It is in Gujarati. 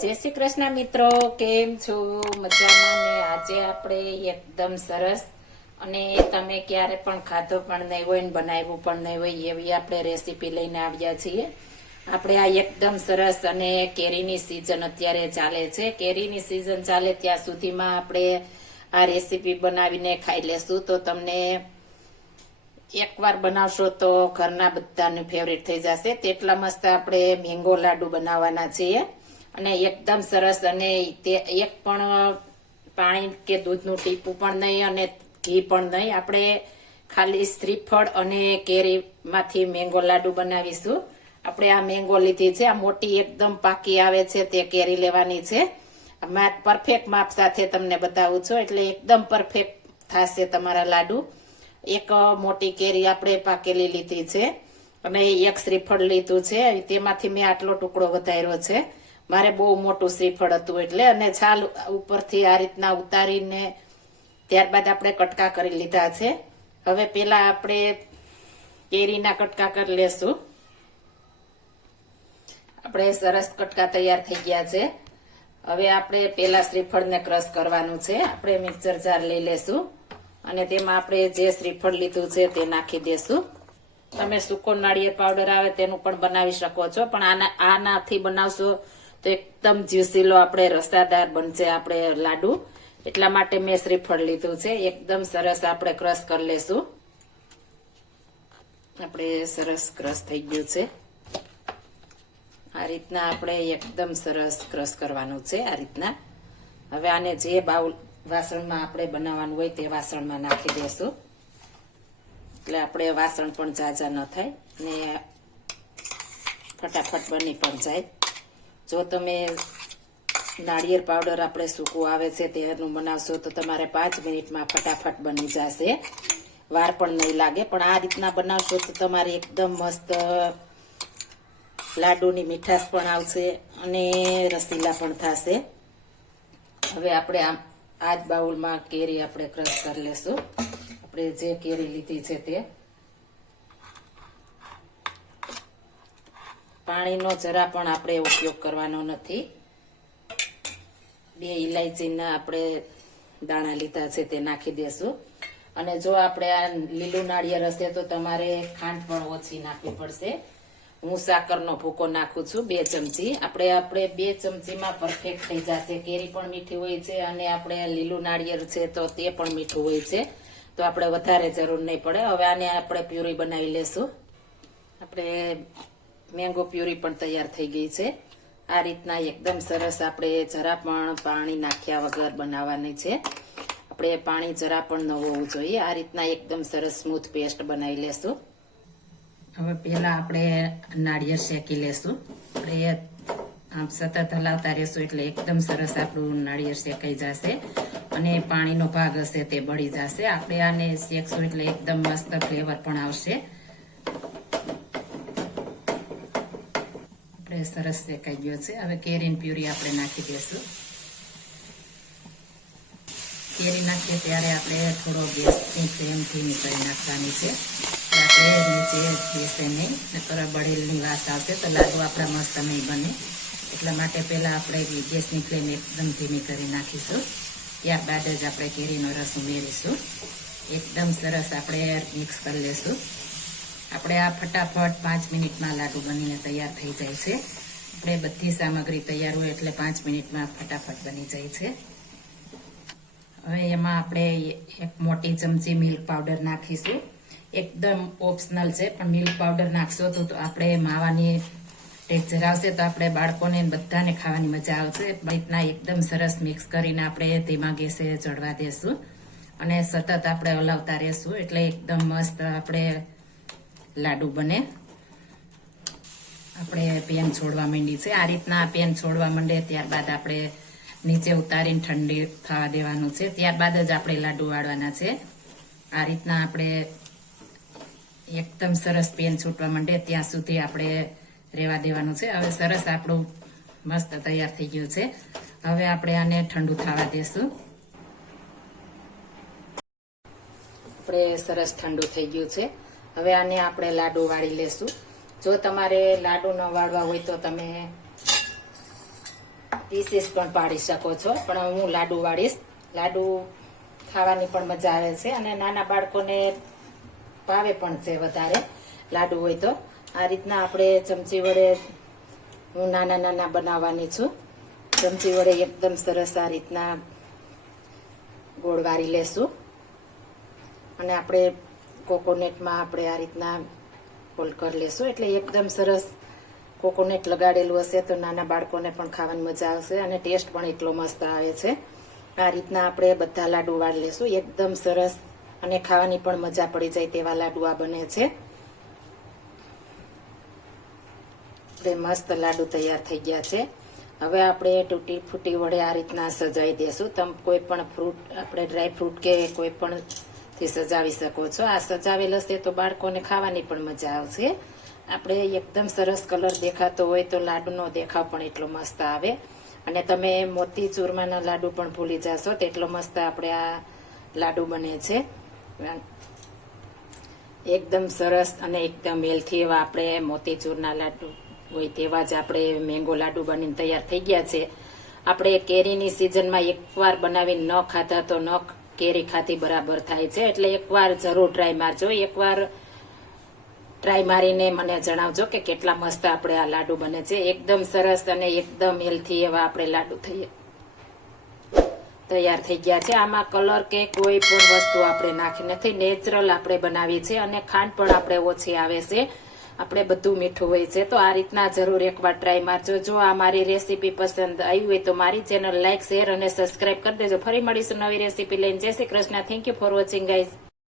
जय श्री कृष्ण मित्रों, केम छो? मजामां ने આજે આપણે એકદમ સરસ અને તમે ક્યારે પણ ખાધો પણ નહીં હોય ને બનાવ્યું પણ નહીં હોય એવી આપણે રેસીપી લઈને આવ્યા છીએ। આપણે આ એકદમ સરસ અને કેરીની સીઝન અત્યારે ચાલે છે। કેરીની સીઝન ચાલે ત્યાં સુધીમાં આપણે આ રેસીપી બનાવીને ખાઈ લેશું તો તમને એકવાર બનાવશો તો ઘરના બધાનું ફેવરિટ થઈ જશે। તેટલા મસ્ત આપણે મેંગો લાડુ બનાવવાના છીએ અને એકદમ સરસ અને તે એક પણ પાણી કે દૂધનું ટીપું પણ નહીં અને ઘી પણ નહીં, આપણે ખાલી શ્રીફળ અને કેરીમાંથી મેંગો લાડુ બનાવીશું। આપણે આ મેંગો લીધી છે, આ મોટી એકદમ પાકી આવે છે તે કેરી લેવાની છે। પરફેક્ટ માપ સાથે તમને બતાવું છું એટલે એકદમ પરફેક્ટ થશે તમારા લાડુ। એક મોટી કેરી આપણે પાકેલી લીધી છે અને એક શ્રીફળ લીધું છે, તેમાંથી મેં આટલો ટુકડો વધાર્યો છે। મારે બહુ મોટું શ્રીફળ હતું એટલે, અને છાલ ઉપરથી આ રીતના ઉતારીને ત્યારબાદ આપણે કટકા કરી લીધા છે। હવે પેલા આપણે કેરીના કટકા કરી લેશું। આપણે સરસ કટકા તૈયાર થઈ ગયા છે। હવે આપણે પેલા શ્રીફળને ક્રશ કરવાનું છે। આપણે મિક્સર જાર લઈ લેશું અને તેમાં આપણે જે શ્રીફળ લીધું છે તે નાખી દેશું। તમે સૂકો નાળિયેર પાવડર આવે તેનું પણ બનાવી શકો છો, પણ આનાથી બનાવશો તો એકદમ જ્યુસીલો આપણે રસાદાર બનશે આપણે લાડુ, એટલા માટે મેં શ્રીફળ લીધું છે। એકદમ સરસ આપણે ક્રશ કરી લેશું। આપણે સરસ ક્રશ થઈ ગયું છે। આ રીતના આપણે એકદમ સરસ ક્રશ કરવાનું છે આ રીતના। હવે આને જે બાઉલ વાસણમાં આપણે બનાવવાનું હોય તે વાસણમાં નાખી દેશું એટલે આપણે વાસણ પણ ઝાઝા ન થાય ને ફટાફટ બની પણ જાય। જો તમે નાળિયેર પાવડર આપણે સૂકું આવે છે તેનું બનાવશો તો તમારે 5 મિનિટમાં ફટાફટ બની જશે, વાર પણ નહીં લાગે। પણ આ રીતના બનાવશો તો તમારે એકદમ મસ્ત લાડુની મીઠાશ પણ આવશે અને રસીલા પણ થશે। હવે આપણે આ જ બાઉલમાં કેરી આપણે ક્રશ કરી લેશું। આપણે જે કેરી લીધી છે તે પાણીનો જરા પણ આપણે ઉપયોગ કરવાનો નથી। 2 ઇલાયચીના આપણે દાણા લીધા છે તે નાખી દેશું। અને જો આપણે આ લીલું નાળિયેર હશે તો તમારે ખાંડ પણ ઓછી નાખવી પડશે। હું સાકરનો ભૂકો નાખું છું 2 ચમચી। આપણે 2 ચમચીમાં પરફેક્ટ થઈ જશે। કેરી પણ મીઠી હોય છે અને આપણે લીલું નાળિયેર છે તો તે પણ મીઠું હોય છે, તો આપણે વધારે જરૂર નહીં પડે। હવે આને આપણે પ્યુરી બનાવી લેશું। આપણે મેંગો પ્યુરી પણ તૈયાર થઈ ગઈ છે। આ રીતના એકદમ સરસ આપણે જરા પણ પાણી નાખ્યા વગર બનાવવાની છે। આપણે પાણી જરા પણ ન હોવું જોઈએ। આ રીતના એકદમ સરસ સ્મૂથ પેસ્ટ બનાવી લેશું। હવે પેલા આપણે નાળિયેર શેકી લેશું। આપણે આમ સતત હલાવતા રહેશું એટલે એકદમ સરસ આપણું નાળિયેર શેકાઈ જશે અને પાણીનો ભાગ હશે તે બળી જશે। આપણે આને શેકશું એટલે એકદમ મસ્ત ફ્લેવર પણ આવશે। આપણે સરસ શેકાઈ ગયો છે। હવે કેરીની પ્યુરી આપણે નાખી દઈશું। કેરી નાખીએ ત્યારે આપણે થોડો ગેસની ફ્લેમ ધીમી કરી નાખવાની છે, આપણે નીચે બેસે નહીં, નકર બળેલની વાસ આવશે તો લાડુ આપણા મસ્ત નહીં બને। એટલા માટે પહેલા આપણે ગેસની ફ્લેમ એકદમ ધીમી કરી નાખીશું, ત્યારબાદ જ આપણે કેરીનો રસ ઉમેરીશું। એકદમ સરસ આપણે મિક્સ કરી લેશું। આપણે આ ફટાફટ 5 મિનિટમાં લાડુ બનીને તૈયાર થઈ જાય છે। આપણે બધી સામગ્રી તૈયાર હોય એટલે 5 મિનિટમાં ફટાફટ બની જાય છે। હવે એમાં આપણે 1 મોટી ચમચી મિલ્ક પાવડર નાખીશું। એકદમ ઓપ્શનલ છે, પણ મિલ્ક પાવડર નાખશો તો આપણે માવાની ટેક્સચર આવશે તો આપણે બાળકોને બધાને ખાવાની મજા આવશે। રીતના એકદમ સરસ મિક્સ કરીને આપણે ધીમા ગેસે ચડવા દેશું અને સતત આપણે હલાવતા રહેશું એટલે એકદમ મસ્ત આપણે લાડુ બને। આપણે પેન છોડવા માંડી છે। આ રીતના પેન છોડવા માંડે ત્યારબાદ આપણે નીચે ઉતારીને ઠંડી થવા દેવાનું છે, ત્યારબાદ જ આપણે લાડુ વાળવાના છે। આ રીતના આપણે એકદમ સરસ પેન છૂટવા માંડે ત્યાં સુધી આપણે રહેવા દેવાનું છે। હવે સરસ આપણું મસ્ત તૈયાર થઈ ગયું છે। હવે આપણે આને ઠંડુ થવા દેશું। આપણે સરસ ઠંડુ થઈ ગયું છે। હવે આને આપણે લાડુ વાળી લેશું। જો તમારે લાડુ ન વાળવા હોય તો તમે પીસીસ પણ પાડી શકો છો, પણ હું લાડુ વાળીશ. લાડુ ખાવાની પણ મજા આવે છે અને નાના બાળકોને ભાવે પણ છે વધારે લાડુ હોય તો. આ રીતના આપણે ચમચી વડે હું નાના નાના બનાવવાની છું. ચમચી વડે એકદમ સરસ આ રીતના ગોળ વાળી લેશું અને આપણે કોકોનટમાં આપણે આ રીતના ફોલ્ડ કરી લેશું એટલે એકદમ સરસ કોકોનટ લગાડેલું હશે તો નાના બાળકોને પણ ખાવાની મજા આવશે અને ટેસ્ટ પણ એટલો મસ્ત આવે છે. આ રીતના આપણે બધા લાડુ વાળી લેશું એકદમ સરસ અને ખાવાની પણ મજા પડી જાય તેવા લાડુ આ બને છે. આપણે મસ્ત લાડુ તૈયાર થઈ ગયા છે. હવે આપણે તૂટી ફૂટી વડે આ રીતના સજાવી દેશું. તમે કોઈ પણ ફ્રૂટ આપણે ડ્રાય ફ્રૂટ કે કોઈ પણ થી સજાવી શકો છો. આ સજાવેલ હશે તો બાળકોને ખાવાની પણ મજા આવશે. આપણે એકદમ સરસ કલર દેખાતો હોય તો લાડુનો દેખાવ પણ એટલો મસ્ત આવે અને તમે મોતી ચૂરમાના લાડુ પણ ભૂલી જશો તેટલો મસ્ત આપણે આ લાડુ બને છે. એકદમ સરસ અને એકદમ હેલ્થી એવા આપણે મોતીચૂરના લાડુ હોય તેવા જ આપણે મેંગો લાડુ બનીને તૈયાર થઈ ગયા છે. આપણે કેરીની સિઝનમાં એકવાર બનાવીને ન ખાતા તો ન કેરી ખાતી બરાબર થાય છે એટલે એકવાર જરૂર ટ્રાય મારજો. એકવાર ટ્રાય મારીને મને જણાવજો કે કેટલા મસ્ત આપણે આ લાડુ બને છે. એકદમ સરસ અને એકદમ હેલ્થી એવા આપણે લાડુ તૈયાર થઈ ગયા છે. આમાં કલર કે કોઈ પણ વસ્તુ આપણે નાખી નથી, નેચરલ આપણે બનાવી છે અને ખાંડ પણ આપણે ઓછી આવે છે. આપણે બધું મીઠું હોય છે તો આ રીતના જરૂર એકવાર ટ્રાય મારજો. જો આ મારી રેસીપી પસંદ આવી હોય તો મારી ચેનલ લાઈક શેર અને સબસ્ક્રાઇબ કરી દેજો. ફરી મળીશું નવી રેસીપી લઈને. જય Shri Krishna. Thank you for watching guys.